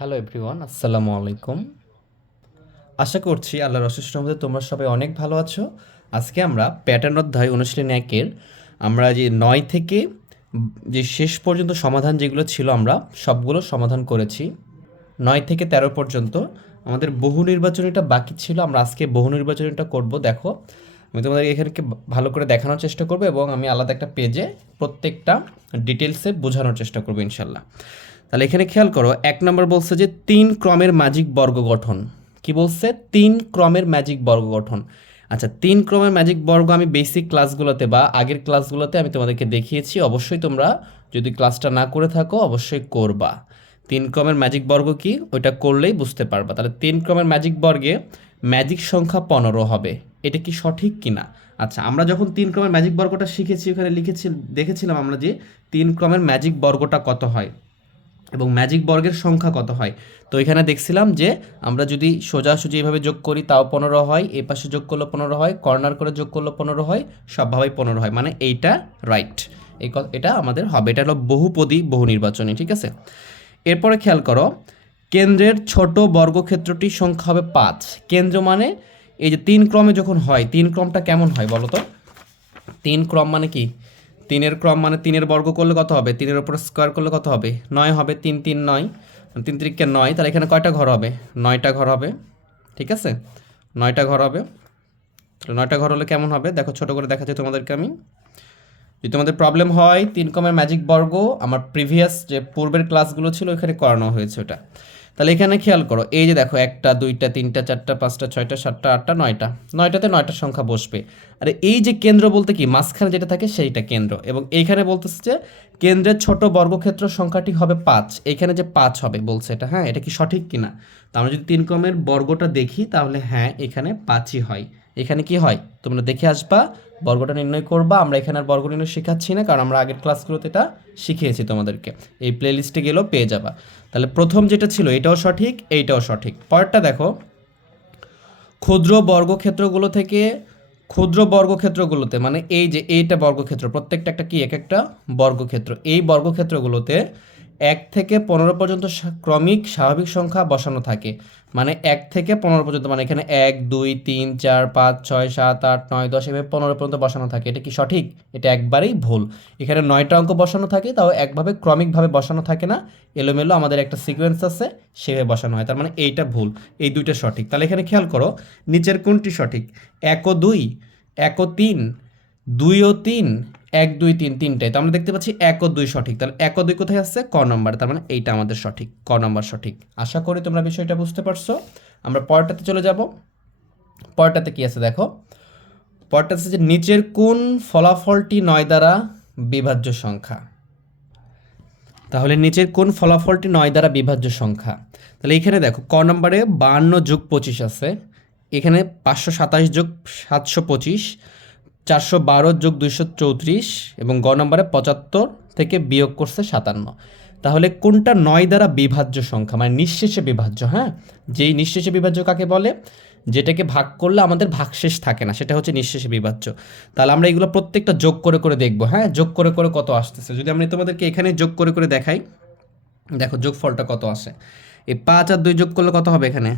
Hello everyone আসসালামু আলাইকুম আশা করছি আল্লাহর অশেষ রহমতে তোমরা সবাই অনেক ভালো আছো। আজকে আমরা প্যাটার্ন অধ্যায় অনুশীলনী একের আমরা যে নয় থেকে যে শেষ পর্যন্ত সমাধান যেগুলো ছিল আমরা সবগুলো সমাধান করেছি। নয় থেকে তেরো পর্যন্ত আমাদের বহু নির্বাচনীটা বাকি ছিল, আমরা আজকে বহু নির্বাচনীটা করব। দেখো, আমি তোমাদের এখানে ভালো করে দেখানোর চেষ্টা করব এবং আমি আলাদা একটা পেজে প্রত্যেকটা ডিটেলসে বোঝানোর চেষ্টা করব ইনশাল্লাহ তাহলে এখানে খেয়াল করো, এক নম্বর বলছে যে তিন ক্রমের ম্যাজিক বর্গ গঠন। কি বলছে? তিন ক্রমের ম্যাজিক বর্গ গঠন। আচ্ছা তিন ক্রমের ম্যাজিক বর্গ আমি বেসিক ক্লাসগুলোতে বা আগের ক্লাসগুলোতে আমি তোমাদেরকে দেখিয়েছি, অবশ্যই তোমরা যদি ক্লাসটা না করে থাকো, অবশ্যই করবা। তিন ক্রমের ম্যাজিক বর্গ কি? ওইটা করলেই বুঝতে পারবা। তাহলে তিন ক্রমের ম্যাজিক বর্গে ম্যাজিক সংখ্যা পনেরো হবে। এটা কি সঠিক কি না আচ্ছা আমরা যখন তিন ক্রমের ম্যাজিক বর্গটা শিখেছি, ওখানে লিখেছি, দেখেছিলাম আমরা যে তিন ক্রমের ম্যাজিক বর্গটা কত হয়। এবং ম্যাজিক বর্গের সংখ্যা কত হয়? তো এখানে দেখছিলাম যে আমরা যদি সোজাসুজি এভাবে যোগ করি, তাও পনেরো হয়, এ পাশে যোগ করলে পনেরো হয় কর্নার করে যোগ করলে পনেরো হয়, সবভাবেই পনেরো হয়। মানে এইটা রাইট এই এটা আমাদের হবে। এটা হলো বহুপদী বহু নির্বাচনী ঠিক আছে? এরপরে খেয়াল করো, কেন্দ্রের ছোট বর্গক্ষেত্রটির সংখ্যা হবে পাঁচ। কেন্দ্র মানে এই যে তিন ক্রমে যখন হয়, তিন ক্রমটা কেমন হয় বলো তো? তিন ক্রম মানে কি? তিনের ক্রম মানে তিনের বর্গ করলে কত হবে? তিনের উপর স্কোয়ার করলে কত হবে? নয় হবে তিন তিন, নয়। তিন তিরিকে নয়, তাহলে এখানে কয়টা ঘর হবে? নয়টা ঘর হবে। ঠিক আছে? নয়টা ঘর হবে। তাহলে নয়টা ঘর হলে কেমন হবে? দেখো, ছোট করে দেখাচ্ছি তোমাদেরকে আমি। যদি তোমাদের প্রবলেম হয়, তিন কমের ম্যাজিক বর্গ, আমার প্রিভিয়াস যে পূর্বের ক্লাসগুলো ছিল, ওখানে করানো হয়েছে ওটা। তাহলে এখানে খেয়াল করো, এই যে দেখো একটা, দুইটা, তিনটা, চারটা, পাঁচটা, ছয়টা, সাতটা, আটটা, নয়টা। নয়টাতে নয়টা সংখ্যা বসবে। আর এই যে কেন্দ্র বলতে কি, মাঝখানে যেটা থাকে সেইটা কেন্দ্র। এবং এইখানে বলতেছে যে কেন্দ্রের ছোট বর্গক্ষেত্র সংখ্যাটি হবে পাঁচ। এইখানে যে পাঁচ হবে বলছে এটা হ্যাঁ এটা কি সঠিক কিনা? তো আমরা যদি তিন কমের বর্গটা দেখি, তাহলে হ্যাঁ এখানে পাঁচই হয়। এখানে কি হয়? তোমরা দেখে আসবা বর্গটা নির্ণয় করবা, আমরা এখানে আর বর্গ নির্ণয় শেখাচ্ছি না, কারণ আমরা আগের ক্লাসগুলোতে এটা শিখিয়েছি তোমাদেরকে। এই প্লে লিস্টে গেলেও পেয়ে যাবা। তাহলে প্রথম যেটা ছিল, এটাও সঠিক, এইটাও সঠিক। পরেরটা দেখো। ক্ষুদ্র বর্গক্ষেত্রগুলো থেকে, ক্ষুদ্র বর্গক্ষেত্রগুলোতে মানে এই যে এইটা বর্গক্ষেত্র, প্রত্যেকটা একটা কি, এক একটা বর্গক্ষেত্র, এই বর্গক্ষেত্রগুলোতে এক থেকে পনেরো পর্যন্ত ক্রমিক স্বাভাবিক সংখ্যা বসানো থাকে। মানে এক থেকে পনেরো পর্যন্ত মানে এখানে এক, দুই, তিন, চার, পাঁচ, ছয়, সাত, আট, নয়, দশ, এভাবে পনেরো পর্যন্ত বসানো থাকে। এটা কি সঠিক? এটা একবারেই ভুল। এখানে নয়টা অঙ্ক বসানো থাকে, তাও একভাবে ক্রমিকভাবে বসানো থাকে না। এলোমেলো আমাদের একটা সিকোয়েন্স আছে, সেভাবে বসানো হয়। তার মানে এইটা ভুল, এই দুইটা সঠিক। তাহলে এখানে খেয়াল করো, নিচের কোনটি সঠিক? এক ও দুই, এক ও তিন, দুই ও তিন এক, দুই, তিন তিনটাই তো আমরা দেখতে পাচ্ছি এক ও দুই সঠিক। তাহলে এক ও দুই কোথায় আসছে ক নম্বর। তার মানে এইটা আমাদের সঠিক। ক নম্বর সঠিক। আশা করি তোমরা বিষয়টা বুঝতে পারছ। আমরা পরটাতে চলে যাব। পরটাতে কি আছে দেখো? পরেরটা আছে যে নিচের কোন ফলাফলটি নয় দ্বারা বিভাজ্য সংখ্যা? তাহলে নিচের কোন ফলাফলটি নয় দ্বারা বিভাজ্য সংখ্যা? তাহলে এখানে দেখো, ক নম্বরে বাহান্ন যোগ পঁচিশ আছে। এখানে পাঁচশো সাতাশ যোগ সাতশো পঁচিশ। চারশো বারো যোগ দুইশো চৌত্রিশ এবং গ নম্বরে পঁচাত্তর থেকে বিয়োগ করছে সাতান্ন। তাহলে কোনটা নয় দ্বারা বিভাজ্য সংখ্যা? মানে নিঃশেষে বিভাজ্য হ্যাঁ? যেই নিঃশেষে বিভাজ্য কাকে বলে? যেটাকে ভাগ করলে আমাদের ভাগশেষ থাকে না, সেটা হচ্ছে নিঃশেষে বিভাজ্য। তাহলে আমরা এগুলো প্রত্যেকটা যোগ করে করে দেখব হ্যাঁ? যোগ করে করে কত আসতেছে? যদি আমি তোমাদেরকে এখানে যোগ করে করে দেখাই, দেখো যোগফলটা কত আসে। এই পাঁচ আর দুই যোগ করলে কত হবে এখানে?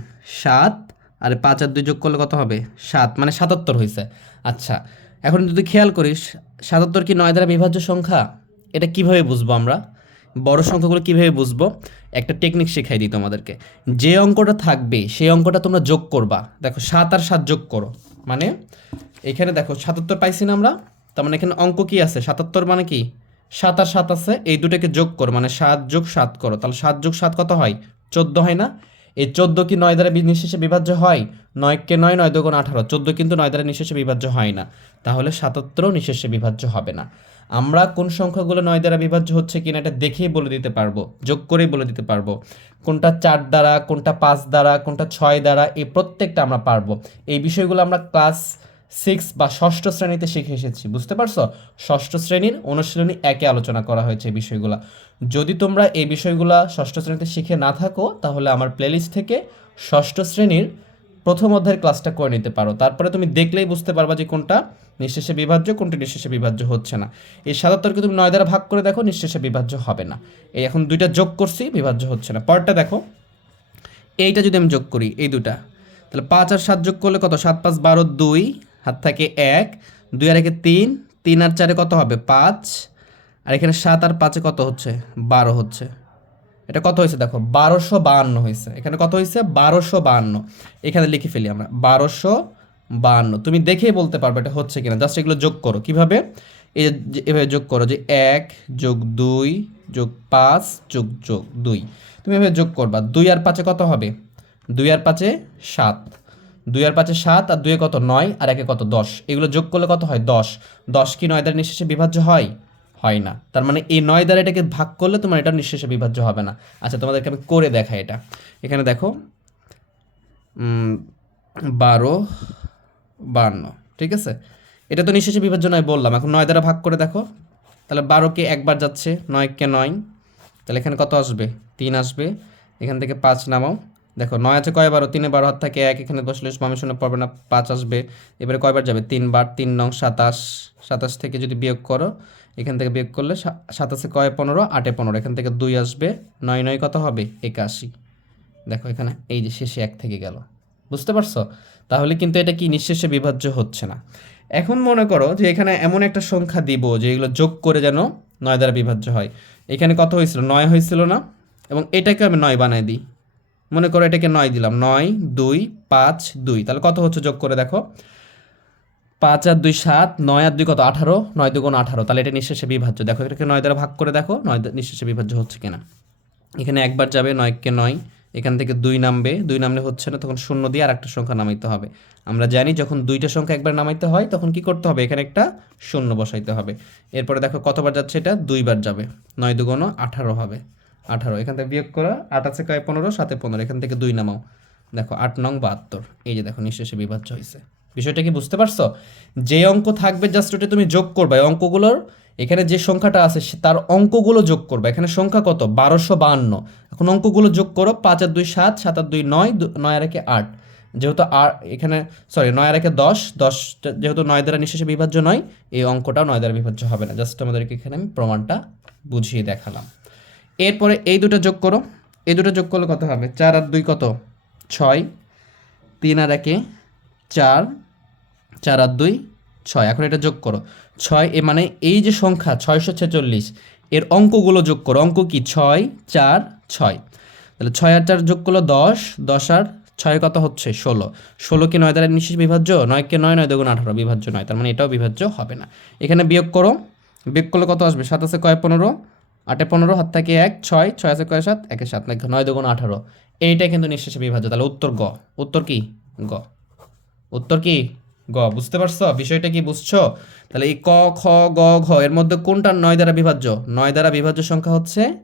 সাত। আর পাঁচ আর দুই যোগ করলে কত হবে? সাত। মানে সাতাত্তর হয়েছে আচ্ছা এখন যদি খেয়াল করিস, সাতাত্তর কি নয় দ্বারা বিভাজ্য সংখ্যা? এটা কীভাবে বুঝব আমরা? বড় সংখ্যাগুলো কীভাবে বুঝব? একটা টেকনিক শেখাই দিই তোমাদেরকে। যে অঙ্কটা থাকবে, সেই অঙ্কটা তোমরা যোগ করবা। দেখো, সাত আর সাত যোগ করো। মানে এখানে দেখো, সাতাত্তর পাইছি না আমরা। তার মানে এখানে অঙ্ক কি আছে? সাতাত্তর মানে কি? সাত আর সাত আছে, এই দুটাকে যোগ করো। মানে সাত যোগ সাত করো। তাহলে সাত যোগ সাত কত হয়? চোদ্দ হয় না? এই চোদ্দ কি নয় দ্বারা নিঃশেষে বিভাজ্য হয়? নয়কে নয় নয় দুগুণ আঠারো। চোদ্দ কিন্তু নয় দ্বারা নিঃশেষে বিভাজ্য হয় না। তাহলে সাতাত্তরও নিঃশেষে বিভাজ্য হবে না। আমরা কোন সংখ্যাগুলো নয় দ্বারা বিভাজ্য হচ্ছে কিনা এটা দেখেই বলে দিতে পারব, যোগ করেই বলে দিতে পারব। কোনটা চার দ্বারা, কোনটা পাঁচ দ্বারা, কোনটা ছয় দ্বারা এই প্রত্যেকটা আমরা পারব। এই বিষয়গুলো আমরা ক্লাস সিক্স বা ষষ্ঠ শ্রেণীতে শিখে এসেছি, বুঝতে পারছ? ষষ্ঠ শ্রেণির অনুশীলনী একে আলোচনা করা হয়েছে এই বিষয়গুলো। যদি তোমরা এই বিষয়গুলো ষষ্ঠ শ্রেণীতে শিখে না থাকো, তাহলে আমার প্লেলিস্ট থেকে ষষ্ঠ শ্রেণির প্রথম অধ্যায়ের ক্লাসটা করে নিতে পারো। তারপরে তুমি দেখলেই বুঝতে পারবা যে কোনটা নিঃশেষে বিভাজ্য, কোনটি নিঃশেষে বিভাজ্য হচ্ছে না। এই সাতাত্তরকে তুমি নয় দ্বারা ভাগ করে দেখো, নিঃশেষে বিভাজ্য হবে না। এই এখন দুইটা যোগ করছি, বিভাজ্য হচ্ছে না। পরটা দেখো। এইটা যদি আমি যোগ করি, এই দুটা তাহলে পাঁচ আর সাত যোগ করলে কত? সাত পাঁচ বারো দুই হাত থাকে এক, দুই আর একে তিন তিন আর চারে কত হবে? পাঁচ। আর এখানে সাত আর পাঁচে কত হচ্ছে? বারো হচ্ছে। এটা কত হয়েছে দেখো? বারোশো বাহান্ন হয়েছে। এখানে কত হয়েছে? বারোশো বাহান্ন। এখানে লিখে ফেলি আমরা। বারোশো বাহান্ন। তুমি দেখেই বলতে পারবে এটা হচ্ছে কিনা। জাস্ট এগুলো যোগ করো। কীভাবে? এই এভাবে যোগ করো যে এক যোগ দুই যোগ পাঁচ যোগ যোগ দুই। তুমি এভাবে যোগ করবা। দুই আর পাঁচে কত হবে? দুই আর পাঁচে সাত। দুই আর পাঁচে সাত, আর দুয়ে কত নয়, আর একে কত দশ? এগুলো যোগ করলে কত হয়? দশ। দশ কি নয় দ্বারা নিঃশেষে বিভাজ্য হয়? হয় না। তার মানে এই নয় দ্বারা এটাকে ভাগ করলে তোমার এটা নিঃশেষে বিভাজ্য হবে না। আচ্ছা তোমাদেরকে আমি করে দেখাই এটা। এখানে দেখো বারো, বান্ন, ঠিক আছে? এটা তো নিঃশেষে বিভাজ্য নয় বললাম। এখন নয় দ্বারা ভাগ করে দেখো। তাহলে বারোকে একবার যাচ্ছে, নয়কে নয়। তাহলে এখানে কত আসবে? তিন আসবে। এখান থেকে পাঁচ নামাও। দেখো, নয় আছে কয় বারো তিনে বারো হাত থাকে এক, এখানে বসলে শুনে পড়বে না, পাঁচ আসবে। এবারে কয়বার যাবে? তিনবার তিন নং সাতাশ সাতাশ থেকে যদি বিয়োগ করো, এখান থেকে বিয়োগ করলে সাতাশে কয় পনেরো, আটে পনেরো, এখান থেকে দুই আসবে। নয় নয় কত হবে? একাশি। দেখো এখানে এই যে শেষে এক থেকে গেল। বুঝতে পারছ? তাহলে কিন্তু এটা কি নিঃশেষে বিভাজ্য হচ্ছে না। এখন মনে করো যে এখানে এমন একটা সংখ্যা দিব যে এগুলো যোগ করে যেন নয় দ্বারা বিভাজ্য হয়। এখানে কত হয়েছিল? নয় হয়েছিল না। এবং এটাকে আমি নয় বানাই দিই। মনে করো এটাকে নয় দিলাম। নয়, দুই, পাঁচ, দুই। তাহলে কত হচ্ছে যোগ করে দেখো? পাঁচ আর দুই সাত, নয় আর দুই কত? আঠারো, নয় দুগুণ আঠারো। তাহলে এটা নিঃশেষে বিভাজ্য। দেখো, এটাকে নয় দ্বারা ভাগ করে দেখো, নয় নিঃশেষে বিভাজ্য হচ্ছে কিনা। এখানে একবার যাবে, নয়কে নয়। এখান থেকে দুই নামবে। দুই নামলে হচ্ছে না, তখন শূন্য দিয়ে আর একটা সংখ্যা নামাইতে হবে। আমরা জানি যখন দুইটা সংখ্যা একবার নামাইতে হয়, তখন কি করতে হবে? এখানে একটা শূন্য বসাইতে হবে। এরপরে দেখো কতবার যাচ্ছে এটা? দুইবার যাবে। নয় দুগুণ আঠারো হবে। আঠারো, এখান থেকে বিয়োগ করা, আট আছে কয়? পনেরো সাথে পনেরো, এখান থেকে দুই নামাও। দেখো, আট নং বাহাত্তর। এই যে দেখো, নিঃশেষে বিভাজ্য হয়েছে বিষয়টা কি বুঝতে পারছ? যে অঙ্ক থাকবে জাস্ট ওটা তুমি যোগ করবে। অঙ্কগুলোর, এখানে যে সংখ্যাটা আছে তার অঙ্কগুলো যোগ করবে। এখানে সংখ্যা কত? বারোশো বাহান্ন। এখন অঙ্কগুলো যোগ করো, পাঁচ আর দুই সাত সাত আর দুই নয় নয় আর একে আট। যেহেতু আর এখানে সরি নয় আর একে দশ দশ যেহেতু নয় দ্বারা নিঃশেষে বিভাজ্য নয়, এই অঙ্কটাও নয় দ্বারা বিভাজ্য হবে না। জাস্ট আমাদেরকে এখানে আমি প্রমাণটা বুঝিয়ে দেখালাম। এরপরে এই দুটো যোগ করো। এই দুটো যোগ করলে কত হবে? চার আর দুই কত? ছয়। তিন আর একে চার। চার আর দুই, ছয়। এখন এটা যোগ করো। ছয় এ মানে এই যে সংখ্যা, ছয়শো ছেচল্লিশ, এর অঙ্কগুলো যোগ করো। অঙ্ক কি? ছয়, চার, ছয়। তাহলে ছয় আর চার যোগ করল দশ দশ আর ছয় কত হচ্ছে? ষোলো। ষোলো কি নয় দ্বারা নিশ্চিত বিভাজ্য? নয়কে নয় নয় দুগুণ আঠারো। বিভাজ্য নয়। তার মানে এটাও বিভাজ্য হবে না। এখানে বিয়োগ করো। বিয়োগ করলে কত আসবে? সাতাশে কয় পনেরো? আটে পনেরো, হাত থেকে এক, ছয় ছয় আছে কয়, সাত? একে সাত নয় নয় দুগুণ আঠারো। এইটাই কিন্তু নিঃশেষে বিভাজ্য। তাহলে উত্তর গ। উত্তর কি? গ। উত্তর কি? গ। বুঝতে পারছ? বিষয়টা কি বুঝছ? তাহলে এই ক, খ, গ, ঘ, এর মধ্যে কোনটা নয় দ্বারা বিভাজ্য? নয় দ্বারা বিভাজ্য সংখ্যা হচ্ছে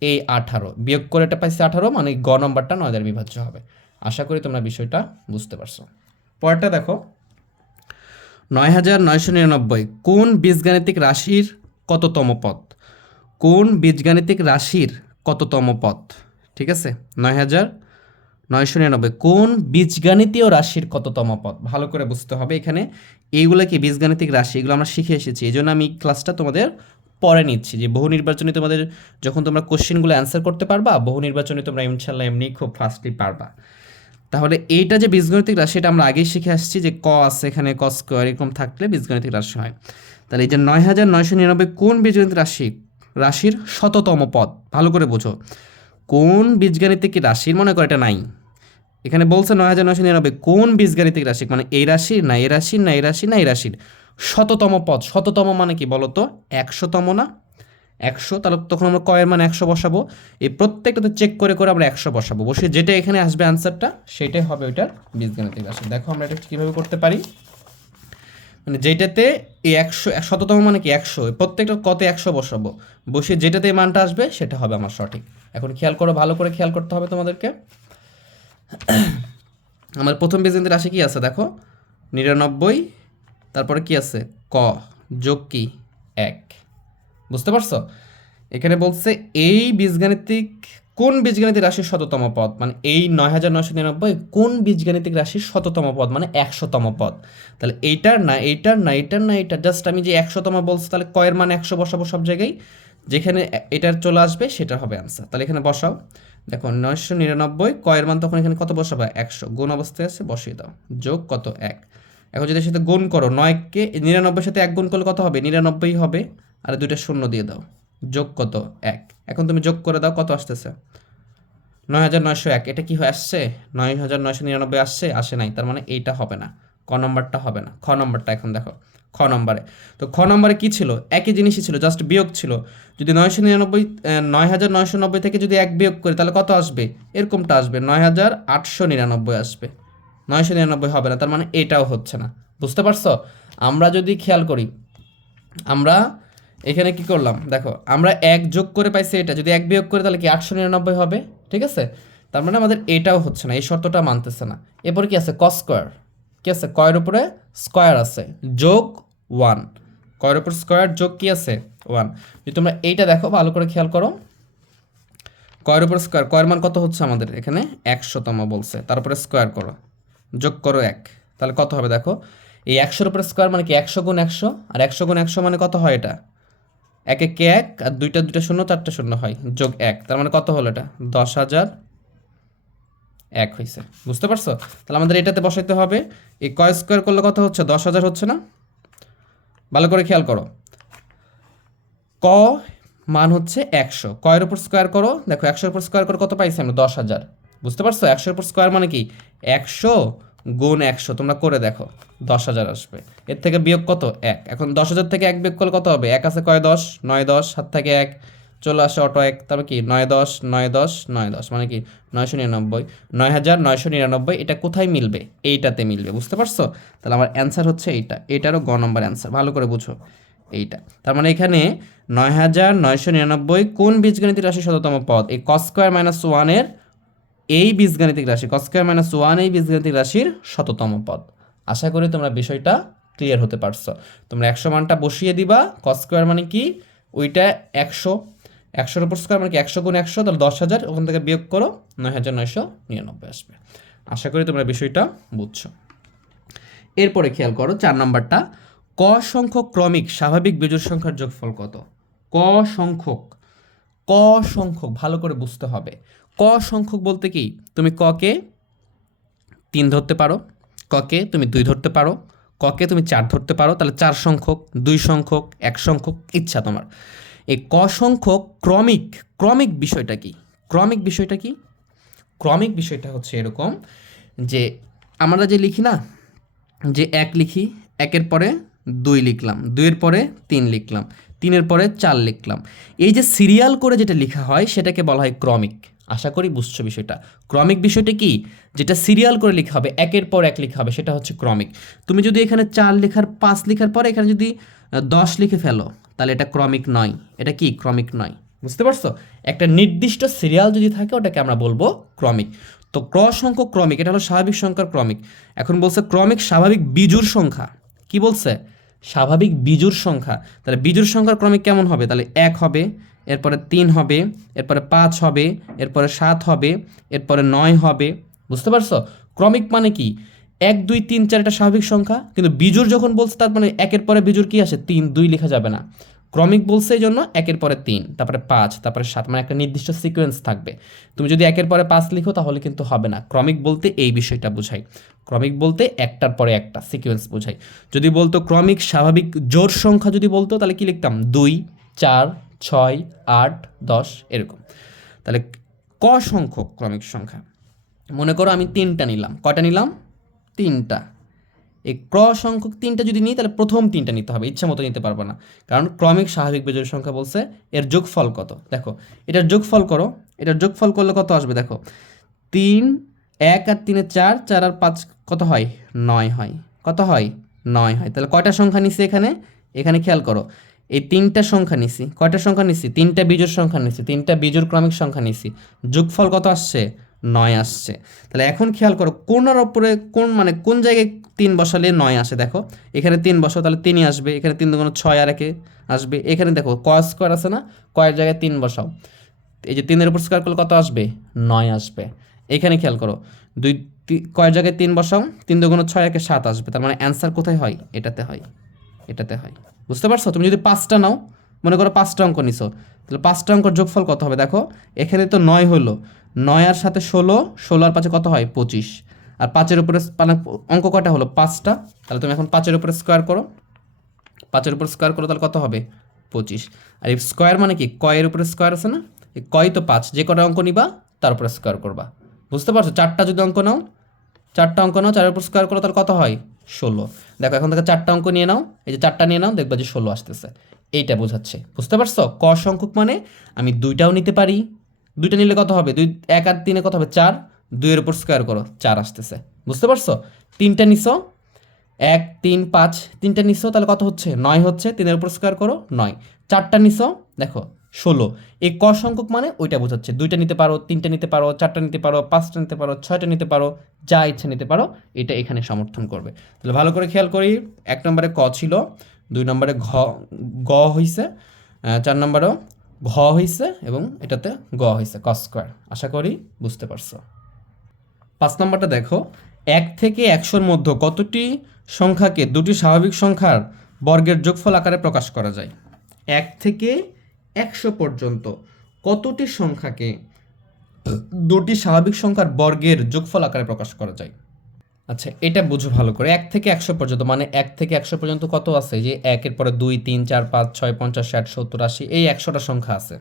এই আঠারো। বিয়োগ করে এটা পাইছে আঠারো মানে গ নম্বরটা নয় দ্বারা বিভাজ্য হবে। আশা করি তোমরা বিষয়টা বুঝতে পারছ। পরেরটা দেখো। নয় হাজার নয়শো নিরানব্বই। কোন বীজগাণিতিক রাশির কততম পদ? কোন বীজগাণিতিক রাশির কততম পদ ঠিক আছে? নয় হাজার নয়শো নিরানব্বই। কোন বীজগাণিতীয় রাশির কততম পদ ভালো করে বুঝতে হবে এখানে। এইগুলো কি বীজগাণিতিক রাশি? এগুলো আমরা শিখে এসেছি। এই জন্য আমি ক্লাসটা তোমাদের পরে নিচ্ছি যে বহু নির্বাচনে তোমাদের যখন তোমরা কোশ্চেনগুলো অ্যান্সার করতে পারবা, বহু নির্বাচনে তোমরা ইনশাল্লাহ এমনি খুব ফাস্টলি পারবা। তাহলে এইটা যে বীজগণিতিক রাশি, এটা আমরা আগেই শিখে আসছি যে ক আছে এখানে, ক স্কোয়ার এরকম থাকলে বীজগণিতিক রাশি হয়। তাহলে এই যে নয় হাজার নয়শো নিরানব্বই কোন বীজগণিত রাশি রাশির শততম পদ। ভালো করে বোঝো। কোন বীজগাণিতিক রাশির, মনে করো এটা নাই। এখানে বলছে নয় হাজার নয়শো নিরানব্বই। কোন বীজগাণিতিক রাশি? মানে এই রাশির না এই রাশির না এই রাশির না এই রাশির। শততম পদ। শততম মানে কি বলতো? একশোতম না? একশো? তাহলে তখন আমরা কয়ের মানে একশো বসাবো। এই প্রত্যেকটাতে চেক করে করে আমরা একশো বসাবো। বসে যেটা এখানে আসবে আনসারটা সেটাই হবে ওইটার বীজগাণিতিক রাশি। দেখো আমরা এটা কীভাবে করতে পারি। মানে যেটাতে এই একশো এক শততম মানে কি একশো? প্রত্যেকটা কতে একশো বসাবো। বসে যেটাতে এই মানটা আসবে, সেটা হবে আমার সঠিক। এখন খেয়াল করো, ভালো করে খেয়াল করতে হবে তোমাদেরকে। আমার প্রথম বীজগণিতের রাশি কি আছে? দেখো, নিরানব্বই, তারপরে কি আছে? ক, যোগ কি? এক। বুঝতে পারছ? এখানে বলছে, এই বীজগাণিতিক কোন বীজগাণিতিক রাশির শততম পদ? মানে এই নয় হাজার নয়শো নিরানব্বই কোন বীজগাণিতিক রাশির শততম পদ? মানে একশোতম পদ। তাহলে এইটার না এইটার না এইটার না, এইটার জাস্ট আমি যে একশোতম বলছি, তাহলে কয়ের মান একশো বসাবো সব জায়গায়। যেখানে এটার চলে আসবে, সেটা হবে আনসার তাহলে এখানে বসাও। দেখো, নয়শো নিরানব্বই, কয়ের মান তখন এখানে কত বসাবা? একশো। গুণ অবস্থায় আছে, বসিয়ে দাও। যোগ কত? এক। এখন যদি সাথে গুণ করো, নয়কে নিরানব্বই সাথে এক গুণ করলে কত হবে? নিরানব্বই হবে। আর দুইটা শূন্য দিয়ে দাও। যোগ কত? এক। এখন তুমি যোগ করে দাও, কত আসতেছে? নয় হাজার নয়শো এক। এটা কি হয়ে আসছে? নয় হাজার নয়শো নিরানব্বই আসছে? আসে নাই। তার মানে এইটা হবে না। ক নম্বরটা হবে না। খ নম্বরটা এখন দেখো। খ নম্বরে। তো খ নম্বরে কী ছিল? একই জিনিসই ছিল জাস্ট বিয়োগ ছিল। যদি নয়শো নিরানব্বই নয় হাজার নয়শো নব্বই থেকে যদি এক বিয়োগ করি, তাহলে কত আসবে? এরকমটা আসবে। নয় হাজার আটশো নিরানব্বই আসবে। নয়শো নিরানব্বই হবে না। তার মানে এটাও হচ্ছে না। বুঝতে পারছ? আমরা যদি খেয়াল করি, আমরা এখানে কি করলাম? দেখো, আমরা এক যোগ করে পাইছি এটা। যদি এক বিয়োগ করে, তাহলে কি আটশো নিরানব্বই হবে? ঠিক আছে? তার মানে আমাদের এটাও হচ্ছে না, এই শর্তটা মানতেছে না। এরপরে কি আছে? ক স্কোয়ার কি আছে? কয়ের উপরে স্কোয়ার আছে। যোগ ওয়ান। কয়ের উপর স্কোয়ার যোগ কি আছে? ওয়ান। যদি তোমরা এইটা দেখো, ভালো করে খেয়াল করো। কয়ের উপর স্কোয়ার কয়ের মান কত হচ্ছে আমাদের এখানে? একশোতম বলছে। তারপরে স্কোয়ার করো। যোগ করো এক। তাহলে কত হবে? দেখো, এই একশোর উপরে স্কোয়ার মানে কি? একশো গুণ একশো? আর একশো গুণ একশো মানে কত হয় এটা? এক এক এক আর দুইটা দুইটা শূন্য, চারটা শূন্য হয়, যোগ এক। তার মানে কত হলো এটা? দশ হাজার এক হয়েছে বুঝতে পারছ? তাহলে আমাদের এটাতে বসাইতে হবে, এই কয় স্কোয়ার করলে কত হচ্ছে? দশ হাজার হচ্ছে না? ভালো করে খেয়াল করো। ক মান হচ্ছে একশো। কয়ের উপর স্কোয়ার করো, দেখো একশোর উপর স্কোয়ার করে কত পাইছি আমরা? দশ হাজার। বুঝতে পারছ? একশোর উপর স্কোয়ার মানে কি? একশো গুণ একশো, তোমরা করে দেখো, দশ হাজার আসবে। এর থেকে বিয়োগ কত? এক। এখন দশ হাজার থেকে এক বিয়োগ করলে কত হবে? এক আছে কয় দশ? নয় দশ, সাত থেকে এক। চলে আসে অটো এক, তারপর কি? নয় দশ নয় দশ নয় দশ মানে কি? নয়শো নিরানব্বই। নয় হাজার নয়শো নিরানব্বই, এটা কোথায় মিলবে? এইটাতে মিলবে, বুঝতে পারছ? তাহলে আমার অ্যান্সার হচ্ছে এইটা। এটারও গ নম্বর অ্যান্সার ভালো করে বুঝো এইটা। তার মানে এখানে নয় হাজার নয়শো নিরানব্বই, কোন বীজগণিতিক রাশি শততম পদ? এই কস স্কোয়ার মাইনাস ওয়ানের এই বীজগাণিতিক রাশি কস স্কোয়ার মাইনাস ওয়ান এই বীজগাণিতিক রাশির শততম পদ। আশা করি তোমরা বিষয়টা ক্লিয়ার হতে পারছ। তোমরা একশো মানটা বসিয়ে দিবা কস স্কোয়ার মানে কি? ওইটা একশো। একশোর উপর স্কোয়ার মানে কি? একশো গুণ একশো, তাহলে দশ হাজার, ওখান থেকে বিয়োগ করো, নয় হাজার নয়শো নিরানব্বই আসবে। আশা করি তোমরা বিষয়টা বুঝছ। এরপরে খেয়াল করো, চার নম্বরটা, ক সংখ্যক ক্রমিক স্বাভাবিক বিজোড় সংখ্যার যোগফল কত? ক সংখ্যক ক সংখ্যক, ভালো করে বুঝতে হবে। ক সংখ্যক বলতে কি? তুমি ককে তিন ধরতে পারো, ককে তুমি দুই ধরতে পারো, ককে তুমি চার ধরতে পারো, তাহলে চার সংখ্যক, দুই সংখ্যক, এক সংখ্যক, ইচ্ছা তোমার। এই ক সংখ্যক ক্রমিক ক্রমিক বিষয়টা কি? ক্রমিক বিষয়টা কি? ক্রমিক বিষয়টা হচ্ছে এরকম যে আমরা যে লিখি না, যে এক লিখি, একের পরে দুই লিখলাম, দুইয়ের পরে তিন লিখলাম, তিনের পরে চার লিখলাম। এই যে সিরিয়াল করে যেটা লেখা হয়, সেটাকে বলা হয় ক্রমিক। আশা করি বুঝছ বিষয়টা। ক্রমিক বিষয়টা কি? যেটা সিরিয়াল করে লেখা হবে, একের পর এক লেখা হবে, সেটা হচ্ছে ক্রমিক। তুমি যদি এখানে চার লেখার, পাঁচ লেখার পরে এখানে যদি দশ লিখে ফেলো, তাহলে এটা ক্রমিক নয়। এটা কি? ক্রমিক নয়। বুঝতে পারছ? একটা নির্দিষ্ট সিরিয়াল যদি থাকে, ওটাকে আমরা বলব ক্রমিক। তো ক্র সংখ্যক ক্রমিক, এটা হলো স্বাভাবিক সংখ্যার ক্রমিক। এখন বলছে ক্রমিক স্বাভাবিক বিজুর সংখ্যা। কি বলছে? স্বাভাবিক বিজুর সংখ্যা। তাহলে বিজুর সংখ্যার ক্রমিক কেমন হবে? তাহলে এক হবে। এরপরে তিন হবে, এরপরে পাঁচ হবে, এরপরে সাত হবে, এরপরে নয় হবে। বুঝতে পারছ? ক্রমিক মানে কি? এক, দুই, তিন, চার এটা স্বাভাবিক সংখ্যা, কিন্তু বিজুর যখন বলছে, তার মানে একের পরে বিজুর কি আসে? তিন, দুই লেখা যাবে না। ক্রমিক বলছে এই জন্য একের পরে তিন, তারপরে পাঁচ, তারপরে সাত মানে একটা নির্দিষ্ট সিকোয়েন্স থাকবে। তুমি যদি একের পরে পাঁচ লিখো, তাহলে কিন্তু হবে না। ক্রমিক বলতে এই বিষয়টা বোঝায়। ক্রমিক বলতে একটার পরে একটা সিকোয়েন্স বোঝায়। যদি বলতো ক্রমিক স্বাভাবিক জোর সংখ্যা যদি বলতো, তাহলে কি লিখতাম? দুই, চার ছয়, আট, দশ এরকম। তাহলে ক সংখ্যক ক্রমিক সংখ্যা? মনে করো আমি তিনটা নিলাম। কয়টা নিলাম? তিনটা। এই ক্র সংখ্যক তিনটা যদি নিই, তাহলে প্রথম তিনটা নিতে হবে। ইচ্ছা মতো নিতে পারব না। কারণ ক্রমিক স্বাভাবিক বিজোড় সংখ্যা বলছে, এর যোগফল কত? দেখো, এটার যোগফল করো। এটার যোগফল করলে কত আসবে? দেখো, তিন, এক আর তিনে চার চার আর পাঁচ কত হয়? নয় হয়। কত হয়? নয় হয়। তাহলে কয়টা সংখ্যা নিছি এখানে? এখানে খেয়াল করো এই তিনটা সংখ্যা নিছি। কয়টা সংখ্যা নিছি? তিনটা বিজোড় সংখ্যা নিছি, তিনটা বিজোড় ক্রমিক সংখ্যা নিছি। যোগফল কত আসছে? নয় আসছে। তাহলে এখন খেয়াল করো কোনার ওপরে কোন মানে কোন জায়গায় তিন বসালে নয় আসে দেখো। এখানে তিন বসাও, তাহলে তিনই আসবে। এখানে তিন দুগুণ ছয় আর একে আসবে। এখানে দেখো, ক স্কোয়ার আছে না? কয়ের জায়গায় তিন বসাও। এই যে তিনের উপর স্কোয়ার করলে কত আসবে? নয় আসবে। এখানে খেয়াল করো, দুই কয়ের জায়গায় তিন বসাও, তিন দুগুণ ছয় একে সাত আসবে। তার মানে অ্যান্সার কোথায় হয়? এটাতে হয়। এটাতে হয়। বুঝতে পারছ? তুমি যদি পাঁচটা নাও, মনে করো পাঁচটা অঙ্ক নিছো, তাহলে পাঁচটা অঙ্কর যোগফল কত হবে? দেখো, এখানে তো নয় হলো নয় আর সাথে ষোলো ষোলো আর পাঁচে কত হয়? পঁচিশ। আর পাঁচের উপরে মানে অঙ্ক কটা হলো? পাঁচটা। তাহলে তুমি এখন পাঁচের উপরে স্কোয়ার করো। পাঁচের উপর স্কোয়ার করো, তাহলে কত হবে? পঁচিশ। আর এই স্কোয়ার মানে কি? কয়ের উপরে স্কোয়ার আছে না? এই কয় তো পাঁচ। যে কটা অঙ্ক নিবা, তার উপরে স্কোয়ার করবা। বুঝতে পারছ? চারটা যদি অঙ্ক নাও, চারটা অঙ্ক নাও, চারের উপর স্কোয়ার করো, তাহলে কত হয়? ষোলো। দেখো, এখন থেকে চারটা অঙ্ক নিয়ে নাও। এই যে চারটা নিয়ে নাও, দেখবা যে ষোলো আসতেছে। এইটা বোঝাচ্ছে। বুঝতে পারছ? ক সংখ্যক মানে আমি দুইটাও নিতে পারি। দুইটা নিলে কত হবে? দুই, এক আর তিনে কত হবে? চার। দুইয়ের উপর স্কোয়ার করো, চার আসতেছে। বুঝতে পারছ? তিনটা নিছো, এক, তিন, পাঁচ, তিনটা নিছো, তাহলে কত হচ্ছে? নয় হচ্ছে। তিনের উপর স্কোয়ার করো, নয়। চারটা নিছো, দেখো ষোলো। এই ক সংখ্যক মানে ওইটা বোঝাচ্ছে। দুইটা নিতে পারো, তিনটা নিতে পারো, চারটা নিতে পারো, পাঁচটা নিতে পারো, ছয়টা নিতে পারো, যা ইচ্ছা নিতে পারো, এটা এখানে সমর্থন করবে। তাহলে ভালো করে খেয়াল করি, এক নম্বরে ক ছিল, দুই নম্বরে ঘ, গ হইছে চার নম্বরেও ঘ হইছে এবং এটাতে গ হইছে, ক স্কোয়ার। আশা করি বুঝতে পারছ। পাঁচ নম্বরটা দেখো, এক থেকে একশোর মধ্যে কতটি সংখ্যাকে দুটি স্বাভাবিক সংখ্যার বর্গের যোগফল আকারে প্রকাশ করা যায়? এক থেকে একশো পর্যন্ত। কতটি সংখ্যাকে দুটি স্বাভাবিক সংখ্যার বর্গের যোগফল আকারে প্রকাশ করা যায়? আচ্ছা এটা বুঝো ভালো করে। এক থেকে একশো পর্যন্ত মানে এক থেকে একশো পর্যন্ত কত আছে? যে একের পরে দুই, তিন, চার, পাঁচ, ছয়, পঞ্চাশ, ষাট, সত্তর, আশি, এই একশোটা সংখ্যা আছে।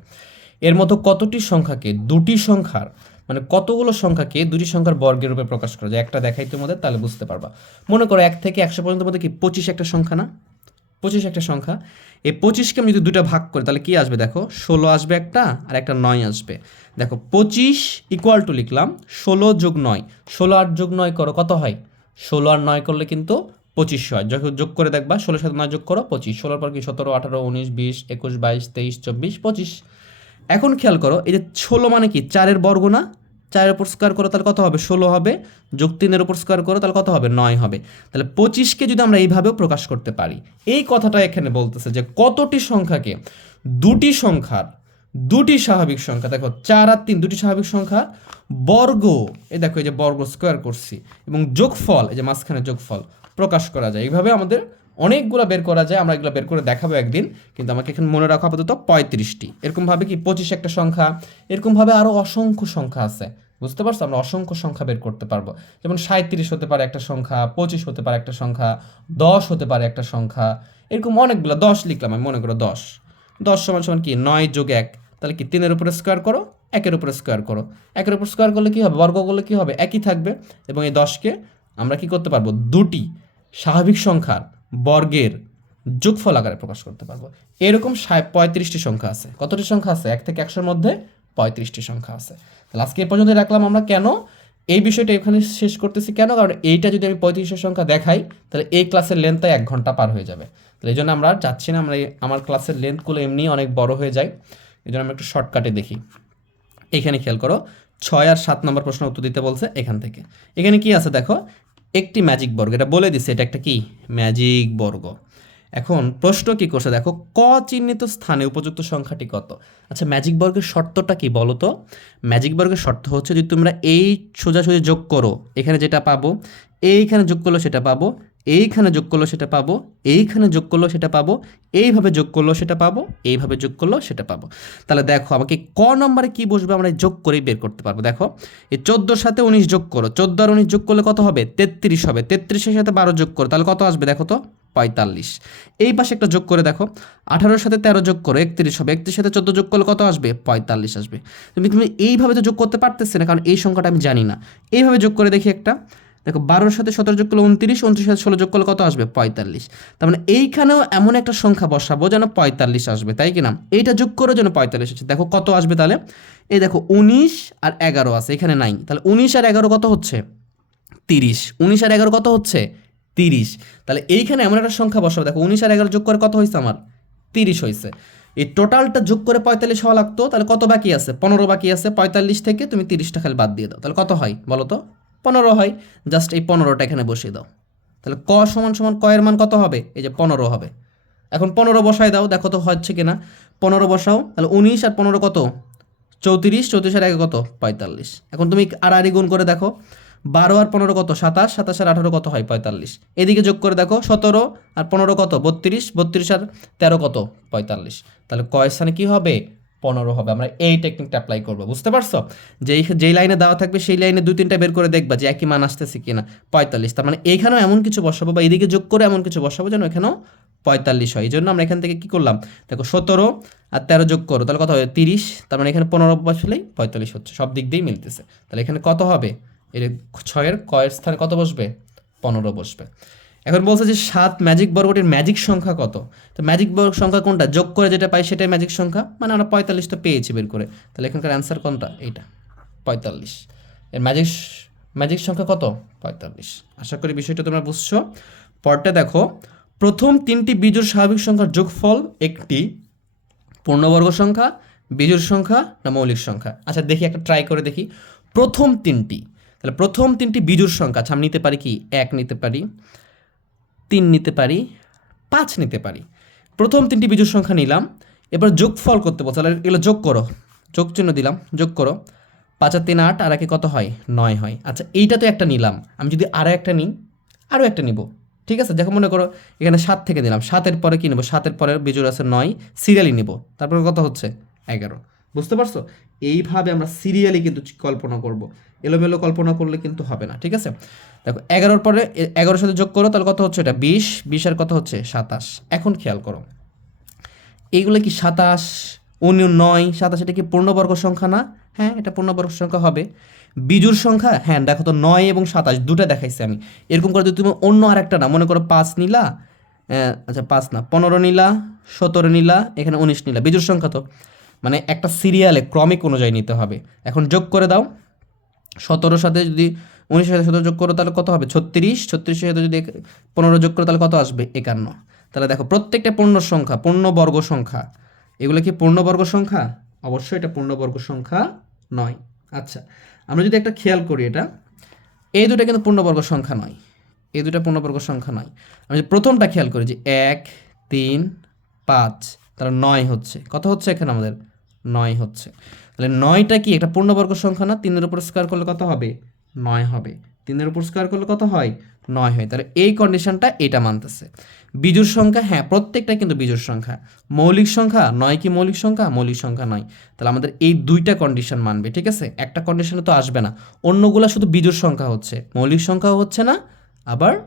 এর মতো কতটি সংখ্যাকে দুটি সংখ্যার মানে কতগুলো সংখ্যাকে দুটি সংখ্যার বর্গের রূপে প্রকাশ করা যায়? একটা দেখাই তোমাদের তাহলে বুঝতে পারবা। মনে করো এক থেকে একশো পর্যন্ত মধ্যে কি পঁচিশ একটা সংখ্যা না? পঁচিশ একটা সংখ্যা। এই পঁচিশকে আমি যদি দুটো ভাগ করি, তাহলে কি আসবে দেখো? ষোলো আসবে একটা আর একটা নয় আসবে। দেখো, পঁচিশ ইকুয়াল টু লিখলাম, ষোলো যোগ নয়। ষোলো আট যোগ নয় করো, কত হয়? ষোলো আর নয় করলে কিন্তু পঁচিশ হয়। যখন যোগ করে দেখবা, ষোলোর সাথে নয় যোগ করো, পঁচিশ। ষোলোর পর কি? সতেরো, আঠারো, উনিশ, বিশ, একুশ, বাইশ, তেইশ, চব্বিশ, পঁচিশ। এখন খেয়াল করো, এই যে ষোলো মানে কি? চারের বর্গ না? চারের উপর স্কোয়ার করো, তাহলে কত হবে? ষোলো হবে। যোগ তিনের উপর স্কোয়ার করো, তাহলে কত হবে? নয় হবে। তাহলে পঁচিশকে যদি আমরা এইভাবেও প্রকাশ করতে পারি, এই কথাটা এখানে বলতেছে যে কতটি সংখ্যাকে? দুটি সংখ্যার, দুটি স্বাভাবিক সংখ্যা। দেখো, চার আর তিন, দুটি স্বাভাবিক সংখ্যা। বর্গ, এই দেখো, এই যে বর্গ স্কোয়ার করছি এবং যোগফল, এই যে মাঝখানে যোগফল প্রকাশ করা যায়। এইভাবে আমাদের অনেকগুলো বের করা যায়, আমরা এগুলো বের করে দেখাবো একদিন, কিন্তু আমাকে এখানে মনে রাখা আপাতত পঁয়ত্রিশটি। এরকমভাবে কি পঁচিশ একটা সংখ্যা? এরকমভাবে আরও অসংখ্য সংখ্যা আছে। বুঝতে পারছ? আমরা অসংখ্য সংখ্যা বের করতে পারব। যেমন সাঁত্রিশ হতে পারে একটা সংখ্যা, পঁচিশ হতে পারে একটা সংখ্যা, দশ হতে পারে একটা সংখ্যা, এরকম অনেকগুলো, দশ লিখলাম আমি, মনে করো দশ। দশ সমান সমান কি? নয় যোগ এক। তাহলে কি তিনের উপরে স্কোয়ার করো? একের উপরে স্কোয়ার করো। একের উপর স্কোয়ার করলে কী হবে? বর্গ করলে কি হবে? একই থাকবে। এবং এই দশকে আমরা কি করতে পারব? দুটি স্বাভাবিক সংখ্যার বর্গের যোগফল আকারে প্রকাশ করতে পারব। এরকম পঁয়ত্রিশটি সংখ্যা আছে। কতটি সংখ্যা আছে? এক থেকে একশোর মধ্যে পঁয়ত্রিশটি সংখ্যা আছে। তাহলে আজকে এ পর্যন্ত রাখলাম। আমরা কেন এই বিষয়টা এখানে শেষ করতেছি কেন? কারণ এইটা যদি আমি পঁয়ত্রিশের সংখ্যা দেখাই, তাহলে এই ক্লাসের লেন্থটা এক ঘণ্টা পার হয়ে যাবে। তাহলে এই জন্য আমরা যাচ্ছি না। আমরা আমার ক্লাসের লেন্থগুলো এমনি অনেক বড় হয়ে যায়। এই জন্য আমরা একটু শর্টকাটে দেখি। এখানে খেয়াল করো, ছয় আর সাত নম্বর প্রশ্ন উত্তর দিতে বলছে এখান থেকে। এখানে কি আছে দেখো? একটি ম্যাজিক বর্গ। এটা বলে দিচ্ছে এটা একটা কি? ম্যাজিক বর্গ। এখন প্রশ্ন কি করছে? দেখো, ক চিহ্নিত স্থানে উপযুক্ত সংখ্যাটি কত? আচ্ছা ম্যাজিক বর্গের শর্তটা কি বলো তো? ম্যাজিক বর্গের শর্ত হচ্ছে যদি তোমরা এই সোজাসুজি যোগ করো, এখানে যেটা পাবো, এইখানে যোগ করলে সেটা পাবো এইখানে যোগ করল সেটা পাবো, এইখানে যোগ করল সেটা পাবো, এইভাবে যোগ করল সেটা পাবো, এইভাবে যোগ করল সেটা পাবো। তাহলে দেখো, আমাকে ক নম্বরে কি বসবে আমরা যোগ করেই বের করতে পারব। দেখো, এই চোদ্দোর সাথে উনিশ যোগ করো, চোদ্দ আর উনিশ যোগ করলে কত হবে? তেত্রিশ হবে। তেত্রিশের সাথে বারো যোগ করো, তাহলে কত আসবে দেখো তো? পঁয়তাল্লিশ। এই পাশে একটা যোগ করে দেখো, আঠারোর সাথে তেরো যোগ করো, একত্রিশ হবে। একত্রিশ সাথে চোদ্দ যোগ করলে কত আসবে? পঁয়তাল্লিশ আসবে। তুমি তুমি এইভাবে তো যোগ করতে পারতেছে না, কারণ এই সংখ্যাটা আমি জানি না। এইভাবে যোগ করে দেখি একটা। দেখো, বারোর সাথে সতেরো যোগ করলে উনত্রিশ উনত্রিশ সাথে ষোলো যোগ করলে কত আসবে? পঁয়তাল্লিশ। তার মানে এইখানেও এমন একটা সংখ্যা বসাবো যেন পঁয়তাল্লিশ আসবে, তাই কি না? এইটা যোগ করে যেন পঁয়তাল্লিশ আসছে দেখো, কত আসবে তাহলে? এই দেখো উনিশ আর এগারো আছে, এখানে নাই। তাহলে উনিশ আর এগারো কত হচ্ছে? তিরিশ। উনিশ আর এগারো কত হচ্ছে? তিরিশ। তাহলে এইখানে এমন একটা সংখ্যা বসাবো। দেখো উনিশ আর এগারো যোগ করে কত হয়েছে আমার? তিরিশ হয়েছে এই টোটালটা যোগ করে পঁয়তাল্লিশ হওয়া লাগতো, তাহলে কত বাকি আছে? পনেরো বাকি আছে, পঁয়তাল্লিশ থেকে তুমি তিরিশটা খালি বাদ দিয়ে দাও। তাহলে কত হয় বলো তো? পনেরো হয় জাস্ট এই পনেরোটা এখানে বসিয়ে দাও। তাহলে ক সমান সমান কয়ের মান কত হবে? এই যে পনেরো হবে। এখন পনেরো বসায় দাও, দেখো তো হচ্ছে কিনা। পনেরো বসাও, তাহলে উনিশ আর পনেরো কত? চৌত্রিশ চৌত্রিশ আর একে কত? পঁয়তাল্লিশ। এখন তুমি আড়াআড়ি গুণ করে দেখো, বারো আর পনেরো কত? সাতাশ সাতাশ আর আঠারো কত হয়? পঁয়তাল্লিশ। এদিকে যোগ করে দেখো, সতেরো আর পনেরো কত? বত্রিশ বত্রিশ আর তেরো কত? পঁয়তাল্লিশ। তাহলে কয় স্থানে কী হবে? পনেরো হবে। আমরা এই টেকনিকটা অ্যাপ্লাই করব, বুঝতে পারছ? যেই যেই লাইনে দেওয়া থাকবে সেই লাইনে দুই, তিনটা বের করে দেখবা যে একই মান আসতেছে কিনা, পঁয়তাল্লিশ। তার মানে এইখানেও এমন কিছু বসাবো বা এদিকে যোগ করে এমন কিছু বসাবো যেন এখানেও পঁয়তাল্লিশ হয়। এই জন্য আমরা এখান থেকে কি করলাম? দেখো সতেরো আর তেরো যোগ করো, তাহলে কত হবে? তিরিশ। তার মানে এখানে পনেরো বসলেই পঁয়তাল্লিশ হচ্ছে, সব দিক দিয়েই মিলতেছে। তাহলে এখানে কত হবে? এর ছয়ের, কয়ের স্থানে কত বসবে? পনেরো বসবে। এখন বলছে যে সাত ম্যাজিক বর্গটির ম্যাজিক সংখ্যা কত? তো ম্যাজিক বর্গ সংখ্যা কোনটা? যোগ করে যেটা পাই সেটাই ম্যাজিক সংখ্যা। মানে আমরা পঁয়তাল্লিশ তো পেয়েছি বের করে। তাহলে এখানকার অ্যান্সার কোনটা? এইটা। পঁয়তাল্লিশ। এর ম্যাজিক ম্যাজিক সংখ্যা কত? পঁয়তাল্লিশ। আশা করি বিষয়টা তোমরা বুঝছ। পরটা দেখো। প্রথম তিনটি বিজোড় স্বাভাবিক সংখ্যার যোগফল একটি। পূর্ণবর্গ সংখ্যা, বিজোড় সংখ্যা না মৌলিক সংখ্যা? আচ্ছা দেখি একটা ট্রাই করে দেখি। প্রথম তিনটি। তাহলে প্রথম তিনটি বিজোড় সংখ্যা। আচ্ছা আমি নিতে পারি কি? এক নিতে পারি। তিন নিতে পারি, পাঁচ নিতে পারি। প্রথম তিনটি বিজোড় সংখ্যা নিলাম, এবার যোগফল করতে বলছে, তাহলে এগুলো যোগ করো, যোগ চিহ্ন দিলাম, যোগ করো। পাঁচ আর তিন আট, আর একে কত হয়? নয় হয়। আচ্ছা এইটা তো একটা নিলাম, আমি যদি আরও একটা নিই আরও একটা নিব। ঠিক আছে? দেখো, মনে করো, এখানে সাত থেকে নিলাম। সাতের পরে কী নেব? সাতের পরে বিজোড় আছে নয় সিরিয়ালি নিব। তারপরে কত হচ্ছে? এগারো। বুঝতে পারছ? এইভাবে আমরা সিরিয়ালি কিন্তু কল্পনা করব। এলোমেলো কল্পনা করলে কিন্তু হবে না, ঠিক আছে? দেখো, এগারোর পরে এগারোর সাথে যোগ করো, তাহলে কত হচ্ছে এটা? বিশ। বিশ আর কত হচ্ছে? সাতাশ। এখন খেয়াল করো। এইগুলো কি সাতাশ? উনি নয়। সাতাশ এটা কি পূর্ণবর্গ সংখ্যা না? হ্যাঁ এটা পূর্ণবর্গ সংখ্যা হবে। বিজুর সংখ্যা হ্যাঁ দেখো তো নয় এবং সাতাশ, দুটো দেখাইছি আমি। এরকম করে যদি তুমি অন্য আরেকটা না মনে করো পাঁচ নিলা আচ্ছা পাঁচ না, পনেরো নিলা, সতেরো নিলা, এখানে উনিশ নিলা। বিজুর সংখ্যা তো মানে একটা সিরিয়ালে ক্রমিক অনুযায়ী নিতে হবে। এখন যোগ করে দাও। সতেরোর সাথে যদি উনিশের সাথে সতেরো যোগ করো, তাহলে কত হবে? ছত্রিশ। ছত্রিশের সাথে যদি পনেরো যোগ করো, তাহলে কত আসবে? একান্ন। তাহলে দেখো, প্রত্যেকটা পূর্ণ সংখ্যা পূর্ণবর্গ সংখ্যা, এগুলো কি পূর্ণবর্গ সংখ্যা? অবশ্যই এটা পূর্ণবর্গ সংখ্যা নয়। আচ্ছা আমরা যদি একটা খেয়াল করি এটা এই দুটো কিন্তু পূর্ণবর্গ সংখ্যা নয়। এই দুটো পূর্ণবর্গ সংখ্যা নয়। আমি যদি প্রথমটা খেয়াল করি যে এক, তিন, পাঁচ, তাহলে নয় হচ্ছে। কত হচ্ছে এখানে আমাদের? নয় হচ্ছে। তাহলে নয়টা কি একটা পূর্ণবর্গ সংখ্যা না? তিনের উপর স্কোয়ার করলে কত হবে? নয় হবে। তিনের উপর স্কোয়ার করলে কত হয়? নয় হয়। তাহলে এই কন্ডিশনটা এটা মানতেছে। বিজুর সংখ্যা হ্যাঁ প্রত্যেকটা কিন্তু বিজুর সংখ্যা। মৌলিক সংখ্যা নয় কি মৌলিক সংখ্যা? মৌলিক সংখ্যা নয়। তাহলে আমাদের এই দুইটা কন্ডিশন মানবে, ঠিক আছে? একটা কন্ডিশনে তো আসবে না। অন্যগুলা শুধু বিজুর সংখ্যা হচ্ছে। মৌলিক সংখ্যাও হচ্ছে না, আবার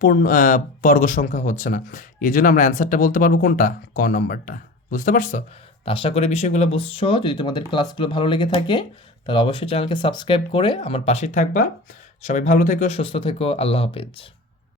পূর্ণ বর্গ সংখ্যা হচ্ছে না। এই জন্য আমরা অ্যান্সারটা বলতে পারব কোনটা? ক নম্বরটা। বুঝতে পারছ? আশা করি বিষয়গুলো বুঝছ। যদি তোমাদের ক্লাসগুলো ভালো লেগে থাকে তাহলে অবশ্যই চ্যানেলকে সাবস্ক্রাইব করে আমার পাশে থাকবা। সবাই ভালো থেকো, সুস্থ থেকো, আল্লাহ হাফেজ।